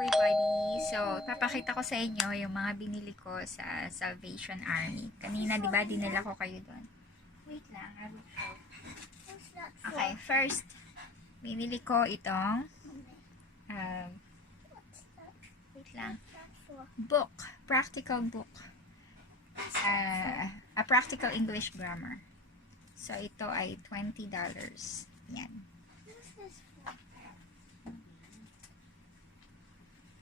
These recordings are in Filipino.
everybody! So, papakita ko sa inyo yung mga binili ko sa Salvation Army. Kanina, di ba, dinala ko kayo doon. Wait lang, I will show. Okay, first, binili ko itong wait lang, book, practical book. A practical English grammar. So, ito ay $20. Yan.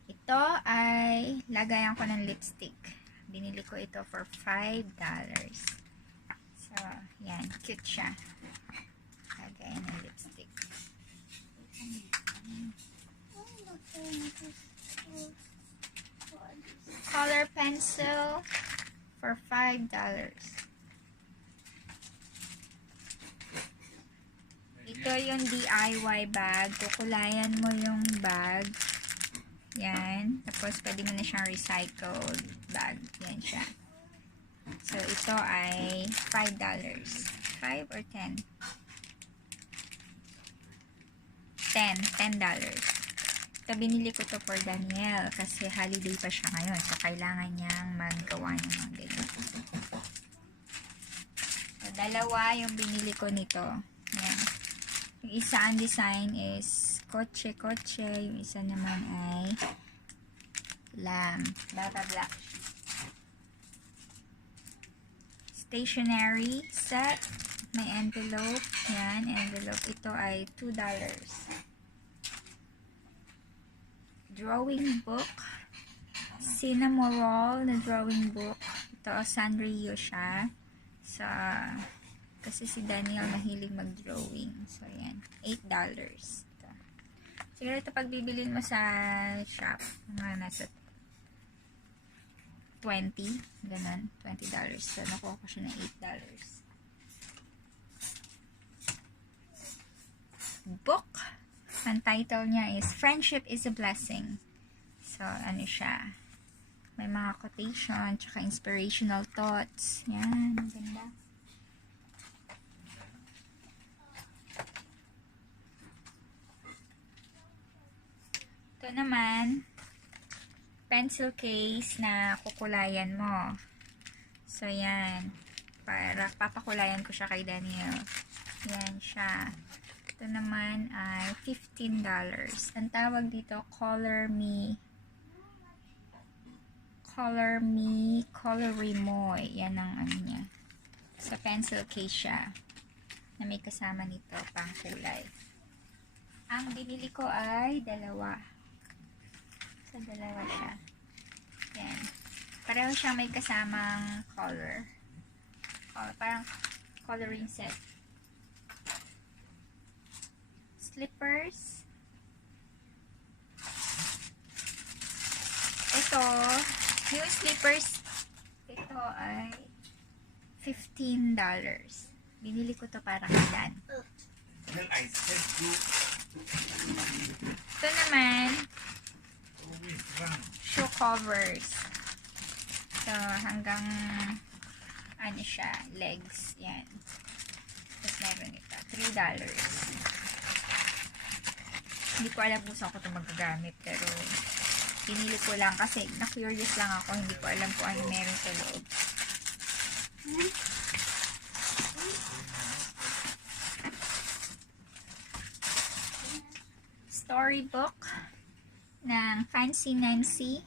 Ito ay lagayan ko ng lipstick. Binili ko ito for $5. So, yan. Cute siya. Lagayan ng lipstick. Color pencil for $5. Ito yung DIY bag. Kukulayan mo yung bag. Yan. Tapos, pwede mo na siyang recycled bag. Yan siya. So, ito ay $5. 5 or 10? $10. Ito, binili ko to for Daniel kasi holiday pa siya ngayon. So, kailangan niyang magawa ng mga ganyan. So, dalawa yung binili ko nito. Yan. Yung isa ang design is kotse. Yung isa naman ay lamb. Baba black. Stationery set. May envelope. Yan, envelope. Ito ay $2. Drawing book. Cinnamoroll na drawing book. Ito, Sanrio siya. Kasi si Daniel mahilig mag-drawing. So, yan. $8. Ito. Siguro ito pag bibilin mo sa shop, mga nasa 20. Ganun. $20. So, nakuha ko siya ng $8. Book. Ang title niya is Friendship is a Blessing. So, ano siya? May mga quotation, tsaka inspirational thoughts. Yan. Ganda. Ito naman, pencil case na kukulayan mo. So, yan. Para papakulayan ko siya kay Daniel. Yan siya. Ito naman ay $15. Ang tawag dito, Color Me, Colorimoy. Yan ang ano niya. Sa pencil case siya. Na may kasama nito, pang kulay. Ang binili ko ay dalawa. So, dalawa siya. Yan. Pareho siyang may kasamang color. Parang coloring set. Slippers. Ito, yung slippers, ito ay $15. Binili ko to para kay Dan. Ito naman, shoe covers. So, hanggang ano siya, legs. Yan. Tapos meron ito. $3. Hindi ko alam kung saan ko ito magagamit. Pero, pinili ko lang kasi na-curious lang ako. Hindi ko alam kung ano meron sa loob. Storybook ng Fancy Nancy.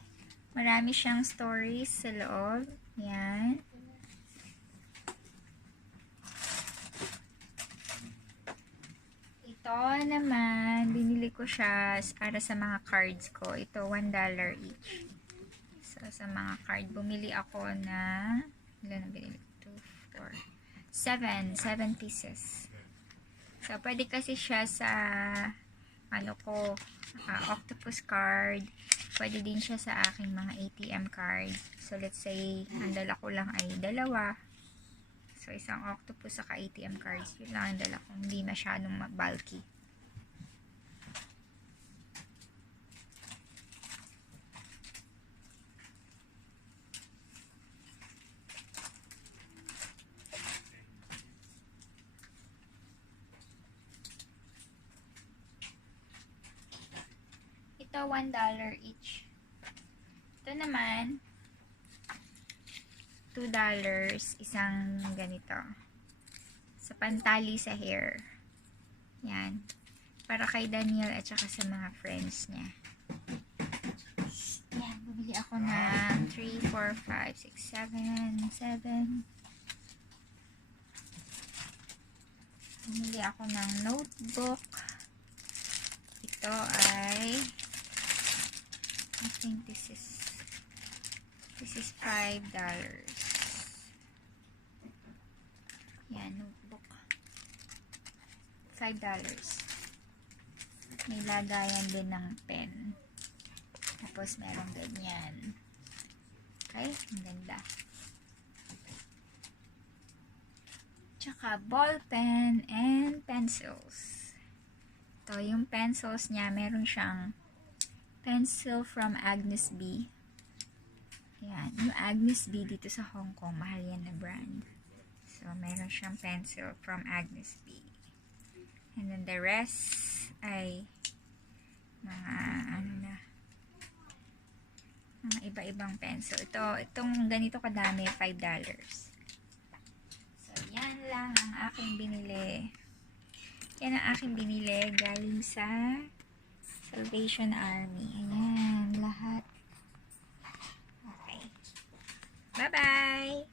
Marami siyang stories sa loob. Yan. Ito naman, binili ko siya para sa mga cards ko. Ito, $1 each. So, sa mga card, bumili ako na, ilan na binili? 2, 4, 7 pieces. So, pwede kasi siya sa, ano ko, octopus card. Pwede din siya sa aking mga ATM card. So, let's say, ang dala ko lang ay dalawa. So, isang octopus saka ATM cards. Yun lang ang dala ko. Hindi masyadong bulky. Ito, $1 each. Ito naman, $2 isang ganito. Sa pantali sa hair. Yan. Para kay Daniel at saka sa mga friends niya. Yan. Bumili ako ng 3, 4, 5, 6, 7. Bumili ako ng notebook. Ito ay I think this is $5. Yan, notebook. $5. May lagayan din ng pen. Tapos merong ganyan. Okay, ang ganda. Tsaka ball pen and pencils. Ito, yung pencils niya, meron siyang pencil from Agnes B. Yan. Yung Agnes B dito sa Hong Kong, mahal yan na brand. So, meron siyang pencil from Agnes B. And then the rest ay mga mga iba-ibang pencil. Itong ganito kadami, $5. So, yan lang ang aking binili. Yan ang aking binili galing sa Salvation Army. Ayan, lahat. Okay. Bye-bye!